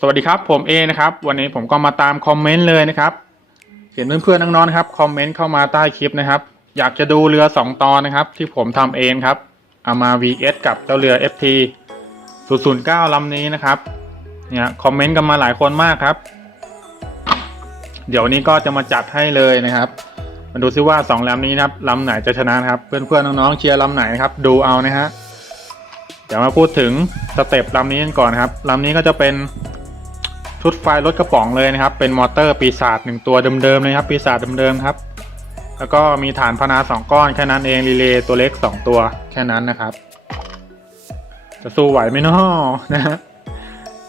สวัสดีครับผมเอนะครับวันนี้ผมก็มาตามคอมเมนต์เลยนะครับ เห็นเพื่อนๆน้องๆนะครับคอมเมนต์เข้ามาใต้คลิปนะครับ อยากจะดูเรือ 2 ตอนนะครับ ที่ผมทำเองครับเอามา vs กับเจ้าเรือ FT 009ลำนี้นะครับเนี่ยคอมเมนต์กันมาหลายคนมากครับ เดี๋ยวนี้ก็จะมาจัดให้เลยนะครับมาดูซิว่า2ลำนี้นะครับลำไหนจะชนะครับ เพื่อนๆน้องๆเชียร์ลำไหนนะครับ ดูเอานะฮะเดี๋ยวมาพูดถึงสเต็ปลำนี้กันก่อนครับลำนี้ก็จะเป็น ชุดไฟรถกระป๋องเลยนะครับ เป็นมอเตอร์ปีศาจหนึ่งตัวเดิมๆเลยครับ ปีศาจเดิมๆครับ แล้วก็มีฐานพนาสองก้อนแค่นั้นเองรีเลย์ตัวเล็กสองตัวแค่นั้นนะครับ จะสู้ไหวไหมเนาะนะฮะ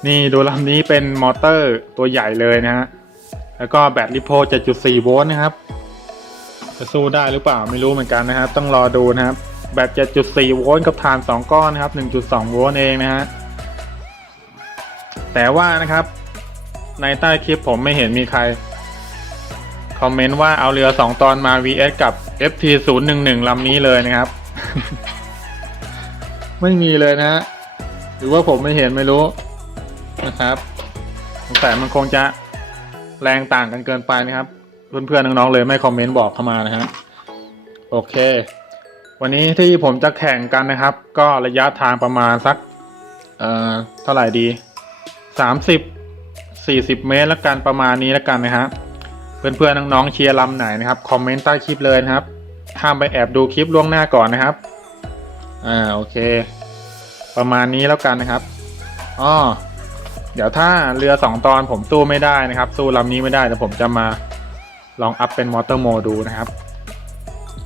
นี่ดูลำนี้เป็นมอเตอร์ตัวใหญ่เลยนะฮะแล้วก็แบตลิโพ7.4โวลต์นะครับ จะสู้ได้หรือเปล่าไม่รู้เหมือนกันนะครับ ต้องรอดูนะครับ แบต7.4โวลต์กับฐาน 2 ก้อนนะครับ1.2โวลต์เองนะฮะแต่ว่านะครับ ในใต้คลิปผมไม่เห็นมีใคร คอมเมนต์ว่าเอาเรือ2ตอนมา vs กับ FT 0 1 1ลำนี้เลยนะครับ ไม่มีเลยนะฮะหรือว่าผมไม่เห็นไม่รู้นะครับสงสัยมันคงจะแรงต่างกันเกินไปนะครับ เพื่อนๆน้องๆเลยไม่คอมเมนต์บอกเข้ามานะฮะโอเค วันนี้ที่ผมจะแข่งกันนะครับ ก็ระยะทางประมาณสัก เอ่อ เท่าไหร่ดีสามสิบ สี่สิบเมตรแล้วกันประมาณนี้แล้วกันนะฮะเพื่อนๆน้องๆเชียร์ลำไหนนะครับคอมเมนต์ใต้คลิปเลยนะครับห้ามไปแอบดูคลิปล่วงหน้าก่อนนะครับอ่าโอเค ประมาณนี้แล้วกันนะครับอ๋อเดี๋ยวถ้าเรือสองตอนผมสู้ไม่ได้นะครับ สู้ลำนี้ไม่ได้แต่ผมจะมาลองอัพเป็นมอเตอร์โมดดูนะครับ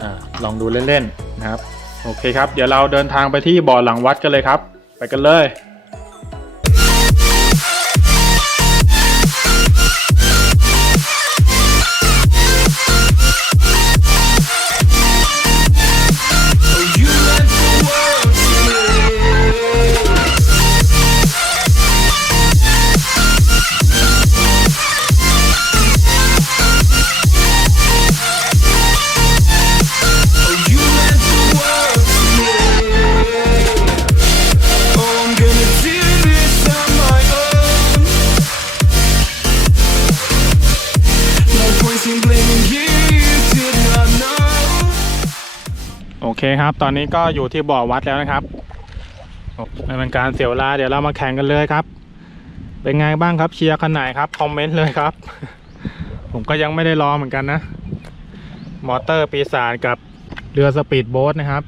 อ่าลองดูเล่นๆนะครับ โอเคครับ เดี๋ยวเราเดินทางไปที่บ่อหลังวัดกันเลยครับ ไปกันเลย คครับ ตอนนี้ก็อยู่ที่บ่อวัดแล้วนะครับไม่เป็นการเสียเวลาเดี๋ยวเรามาแข่งกันเลยครับ เป็นไงบ้างครับเชียร์คันไหนครับคอมเมนต์เลยครับ ผมก็ยังไม่ได้รอเหมือนกันนะ มอเตอร์ปีศาจกับเรือสปีดโบ๊ทนะครับ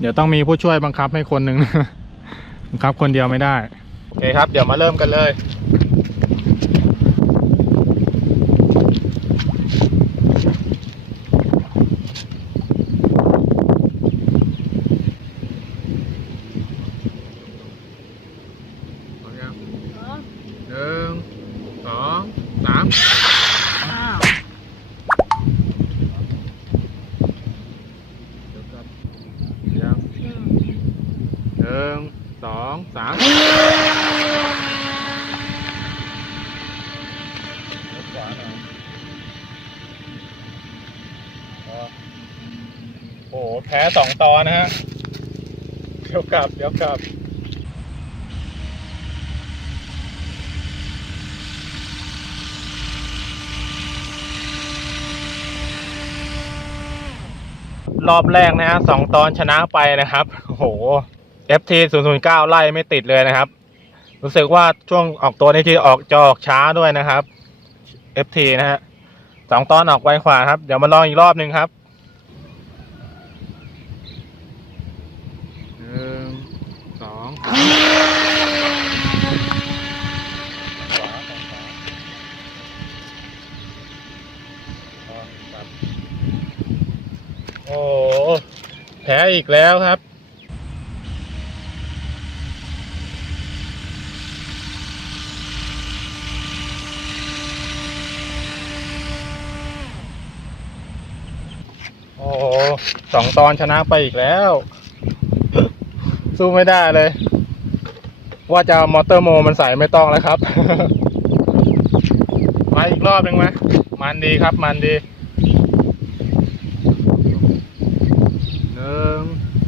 เดี๋ยวต้องมีผู้ช่วยบังคับให้คนหนึ่งบังคับคนเดียวไม่ได้โอเคครับ เดี๋ยวมาเริ่มกันเลย หนึ่งสองสามเดี๋ยวครับเดี๋ยวหนึ่งสองสามขวาหน่อยโอ้โหแพ้สองตอนนะฮะ เดี๋ยวกลับ เดี๋ยวกลับ รอบแรกนะฮะสองตอนชนะไปนะครับโอ้โห FT 0 0 9 ไล่ไม่ติดเลยนะครับ รู้สึกว่าช่วงออกตัวนี้ที่ออกจะออกช้าด้วยนะครับ FT นะฮะสองตอนออกไวกว่าครับ เดี๋ยวมาลองอีกรอบหนึ่งครับหนึ่งสองขวาขวาอ๋อครับ โอ้แพ้อีกแล้วครับ โอ้สองตอนชนะไปอีกแล้ว สู้ไม่ได้เลย ว่าจะมอเตอร์โมมันใส่ไม่ต้องแล้วครับ มาอีกรอบหนึ่งไหมมันดีครับ มันดี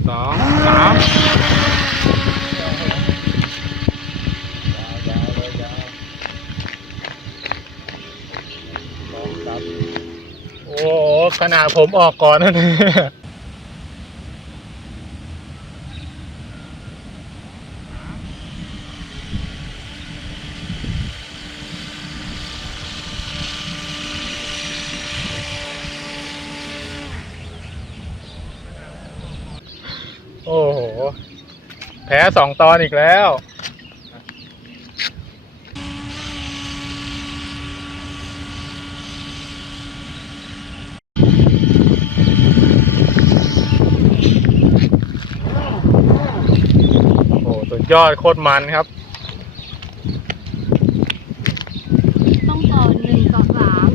สองสามโอ้ขนาดผมออกก่อนนั่น โอ้โห แพ้สองตอนอีกแล้ว โอ้สุดยอดโคตรมันครับ ต้องต่อหนึ่งต่อสาม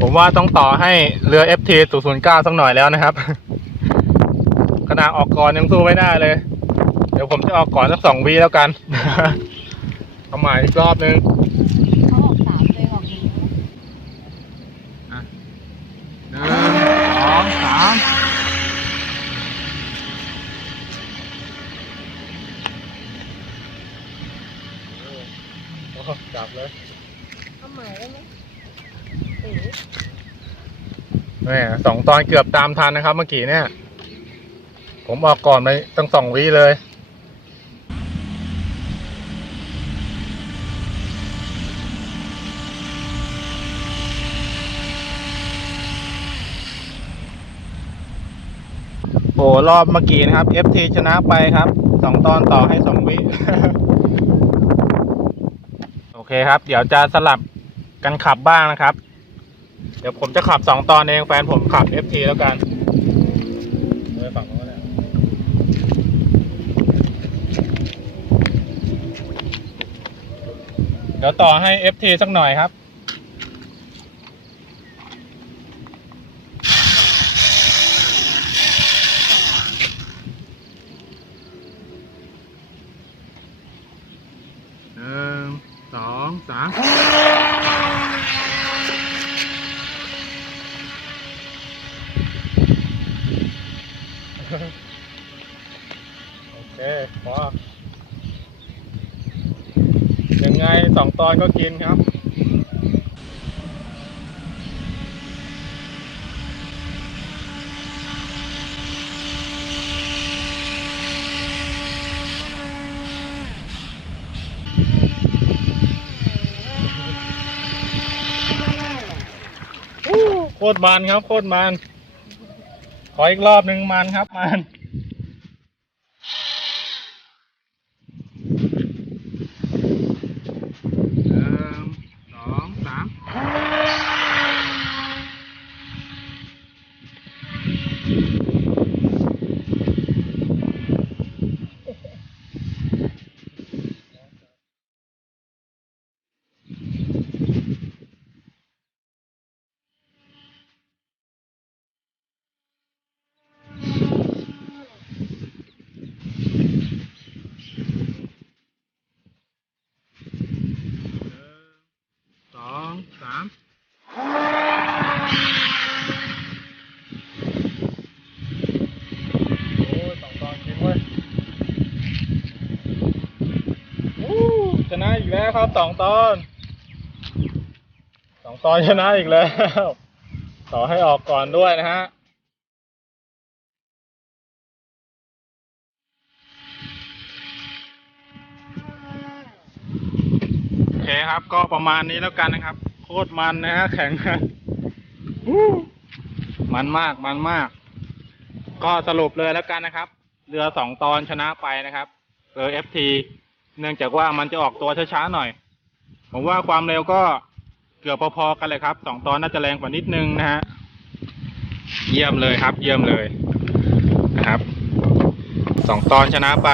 ผม ว่าต้องต่อให้เรือ FT 009สักหน่อยแล้วนะครับ ขนาดออกก่อนยังสู้ไม่ได้เลย เดี๋ยวผมจะออกก่อนสักสองวีแล้วกัน เอาใหม่อีกรอบนึง เขาออกสามเลยออกหนึ่ง หนึ่งสองสามโอ้จับเลย เอาใหม่ได้ไหมเอ๋ แหม่สองตอนเกือบตามทันนะครับ เมื่อกี้เนี่ย ผมออกก่อนไปตั้งสองวิเลยโอ้รอบเมื่อกี้นะครับ FT ชนะไปครับสองตอนต่อให้สองวิ โอเคครับ เดี๋ยวจะสลับกันขับบ้างนะครับ เดี๋ยวผมจะขับสองตอนเองแฟนผมขับ FT แล้วกันไปฝั่งโน้นเลยเดี๋ยวต่อให้ FT สักหน่อยครับ หนึ่งสองสาม โอ เคพอยังไงสองตอนก็กินครับโคตรมันครับ โคตรมัน ขออีกรอบหนึ่งมันครับมัน หนึ่งสองสามสองสามโอ้ยสองตอนจริงเว้ยวู้ชนะอีกแล้ว ครับสองตอนสองตอนชนะอีกแล้วขอให้ออกก่อนด้วยนะฮะโอเคครับก็ประมาณนี้แล้วกันนะครับ โคตรมันนะฮะแข่งมันมากมันมาก ก็สรุปเลยแล้วกันนะครับ เรือสองตอนชนะไปนะครับเรือ FT เนื่องจากว่ามันจะออกตัวช้าๆหน่อย ผมว่าความเร็วก็เกือบพอๆกันเลยครับสองตอนน่าจะแรงกว่านิดนึงนะฮะเยี่ยมเลยครับ เยี่ยมเลยนะครับสองตอนชนะไป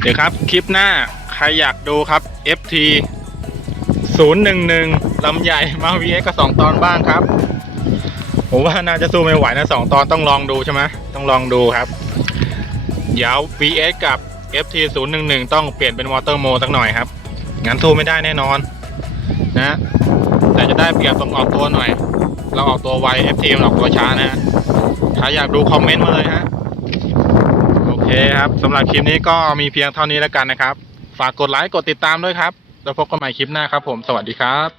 เดี๋ยวครับคลิปหน้าใครอยากดูครับ FT 011ลำใหญ่มา VX กับ2ตอนบ้างครับผมว่าน่าจะสู้ไม่ไหวนะ2ตอนต้องลองดูใช่ไหมต้องลองดูครับ เดี๋ยว VX กับ FT 011ต้องเปลี่ยนเป็นวอเตอร์โมสักหน่อยครับ งั้นสู้ไม่ได้แน่นอน นะ แต่จะได้เปรียบตรงออกตัวหน่อย เราออกตัวไว FT มันออกตัวช้านะฮะใครอยากดูคอมเมนต์มาเลยฮะ โอเคครับสำหรับคลิปนี้ก็มีเพียงเท่านี้แล้วกันนะครับ ฝากกดไลค์กดติดตามด้วยครับแล้วพบกันใหม่คลิปหน้าครับผม สวัสดีครับ